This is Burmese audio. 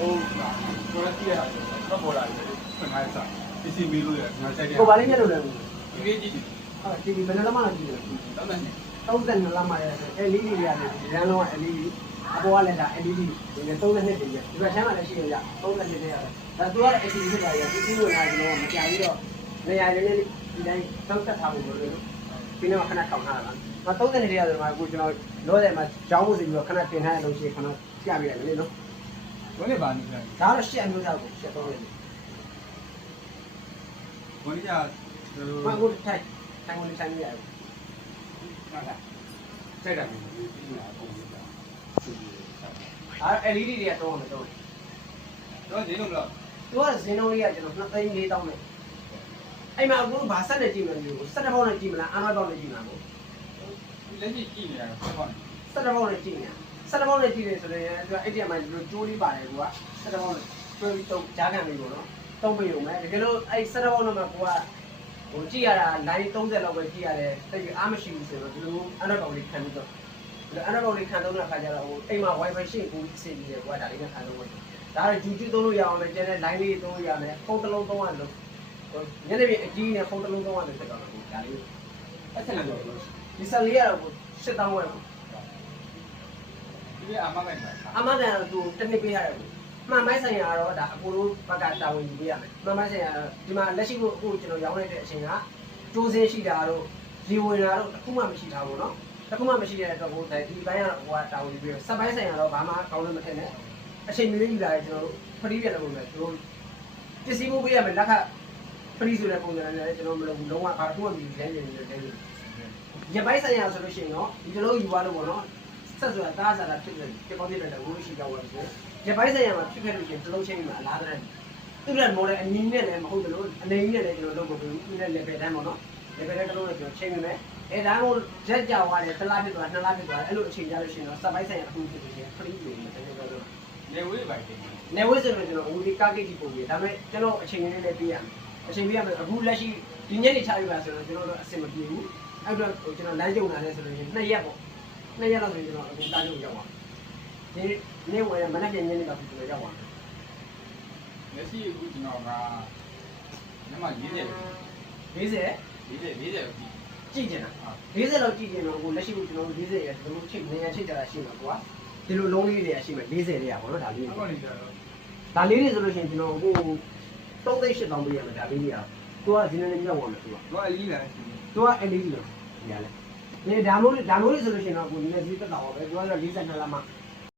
ကိုယ်ကြည့်ရတာတော့ပေါ်လာတယ်ဖွင့်ထားတဲ့စာပစ္စည်းမေးလို့ရတယ်ငါကြိုက်တယ် ကိုဘာလေးမျက်လုံးလဲ ဒီလေးကြည့် ဟုတ် TV ဘယ်နှလက်မှကြည့်လဲ တော့လည်း 32လက်မှရတယ် LED တွေရတယ်ရန်လုံးက LED အပေါ်ကလည်းဒါ LED ဒီနဲ့32တင်ပြဒီဘက်ချမ်းမှလည်းရှိရရ32တင်ရတယ်ဒါသူက LED ဖြစ်တာရဒီလိုလာကျွန်တော်မကြပြီးတော့နေရာလေးဒီတိုင်းတောက်တက်ထားဖို့လို့ပြီးတော့ခဏထောင်ထားတာမ32တင်ရတယ်မှာကိုကျွန်တော်လောတယ်မှာကြောင်းဖို့စီပြီးတော့ခဏတင်ထားတဲ့လုံရှိခဏပြပြရတယ်လေနော် ဘယ်နဲ့ပါနေလဲ ဒါတော့ရှက်မျိုးသားကိုရှက်တော့တယ် ဘယ်နည်းက ဘာကိုထိုင်ဝင်ထိုင်ရအောင် ဟာလားကြိုက်တာမျိုးဒီမှာပုံစံတာ အဲ့ LED တွေကတော့မတော့ တော့ဒီလိုမလား သူကဇင်းလုံးလေးကကျွန်တော်2သိန်း4တောင်းနဲ့အဲ့မှာအခုဘာဆက်နဲ့ကြည့်မလို့17ပေါက်နဲ့ကြည့်မလားအားမပေါက်နဲ့ကြည့်မလားကို လက်ရှိကြည့်နေတာဆက်ပါ 17ပေါက်နဲ့ကြည့်နေတာ17ပေါက်နဲ့ကြည့်နေဆိုရင်သူကအဲ့ဒီမှာကျိုးလေးပါတယ်ကွာ17ပေါက်နဲ့တွဲပြီးတော့ကြားခံလေးပေါ့နော်တုံးပေးရုံပဲတကယ်လို့အဲ့17ပေါက်နဲ့မှကိုကဟိုကြည့်ရတာ line 30လောက်ပဲကြည့်ရတယ်တိတ်အားမရှိဘူးဆိုတော့ဒီလိုအနောက်ကောင်လေးခံပြီးတော့အနောက်ကောင်လေးခံတော့တဲ့အခါကျတော့ဟိုအိမ်မှာ wifi ရှင်းကိုအဆင်ပြေတယ်ကွာဒါလေးနဲ့ခံတော့ဝင်ဒါတော့ YouTube သုံးလို့ရအောင်လည်းကျန်တဲ့ line လေးသုံးလို့ရမယ်ဖုန်းတစ်လုံးသုံးရလို့ညနေပြင်အကြီးနဲ့ဖုန်းတစ်လုံးသုံးရတယ်ဖြစ်တော့တယ်ဒါလေးအဲ့ဆက်လို့ဒီဆက်လေးကတော့စစ်တောင်းဝယ်ပေါ့ ဒီအမကလည်း အမှန်တန်သူတစ်နှစ်ပေးရတယ်မှန်ပိုင်းဆိုင်ရာတော့ဒါအကိုတို့ဘက်ကတာဝန်ယူပေးရမယ်မှန်ပိုင်းဆိုင်ရာဒီမှာလက်ရှိကိုအခုကျွန်တော်ရောင်းလိုက်တဲ့အချိန်ကကျိုးစင်းရှိတာတော့ရေဝင်တာတော့တစ်ခုမှမရှိတာဘူးเนาะတစ်ခုမှမရှိတဲ့အတွက်ကိုဒီပိုင်းကတော့ဟိုကတာဝန်ယူပေးရဆက်ပိုင်းဆိုင်ရာတော့ဘာမှကောင်းလို့မထင်နဲ့အချိန်မျိုးယူလာတယ်ကျွန်တော်တို့ဖရီးပြန်လို့ပဲသူတို့ပစ္စည်းမှုပေးရမယ်လက်ခဖရီးဆိုတဲ့ပုံစံနဲ့လည်းကျွန်တော်မလုပ်ဘူးလုံးဝဘာတစ်ခုမှမယူလဲနေတယ်ရပိုင်းဆိုင်ရာဆိုလို့ရှိရင်တော့ဒီလိုယူသွားလို့ပေါ့နော်ဆက်ဆိုတာတားစားတာဖြစ်တယ်ပြပေါင်းပြတယ်လည်းဝိုးရှိတော့ဝင်တယ်ရပိုင်းဆိုင်ရာမှာဖြစ်ခဲ့လို့ရှိရင်တစ်လုံးချင်းမှာအလားတည်းသူ့ရဲ့မော်ဒယ်အနည်းနဲ့လည်းမဟုတ်ဘူးလို့အနေနဲ့လည်းကျွန်တော်လုပ်မပေးဘူးသူ့ရဲ့ level တန်းပေါ့နော် level တန်းတစ်လုံးနဲ့ကျွန်တော်ချိန်မိမယ်အဲဒါကိုရက်ကြသွားတယ်တစ်လားဖြစ်သွားနှစ်လားဖြစ်သွားအဲ့လိုအချိန်ကြလို့ရှိရင်တော့စက်ပိုင်းဆိုင်ရာအခုဖြစ်လို့ရှိရင် free လို့ကျွန်တော်ပြောတော့ နေဝေးပါတင် နေဝိဆိုရင်ကျွန်တော်ဦးဒီကားကိတ်ကြီးပုံပြီးဒါပေမဲ့ကျွန်တော်အချိန်လေးနဲ့ပေးရမယ်အချိန်ပေးရမယ်အခုလက်ရှိဒီညနေချရပါဆိုတော့ကျွန်တော်တို့အဆင်မပြေဘူးအဲ့တော့ကျွန်တော်လမ်းကြုံလာလဲဆိုလို့ရှိရင်2ရက်ပေါ့2ရက်လောက်ဆိုရင်ကျွန်တော်အခုတားကြုံရောက်ပါဒီနေ့ဝယ်မနက်ပြန်ညနေတော့ကျွန်တော်ရောက်ပါ လက်ရှိအခုကျွန်တော်ကညမ40 40 40ကြည့် ကြည့်ကျင်တာ40လောက်ကြည့်ကျင်တော့အခုလက်ရှိကိုကျွန်တော်40ရဲ့ဒီလိုချိတ်နေရချိတ်ကြတာရှိမှာကွာဒီလိုလုံးလေးတွေရှိမှာ40လေးရပါတော့ဒါလေး အခုနေကြတော့ ဒါလေးတွေဆိုလို့ရှိရင်ကျွန်တော်အခု3800တောင်းပေးရမယ်ဒါလေးကြီးอ่ะသူကဒီနေ့လေးရောက်ပါမယ်သူက တော့အလီလာရှိ သူက LED လို့ညာလဲဒီဒါမိုးလေးဆိုလို့ရှိရင်တော့အခုဒီနေ့ဈေးတက်တာပါပဲသူကတော့42လက်မှ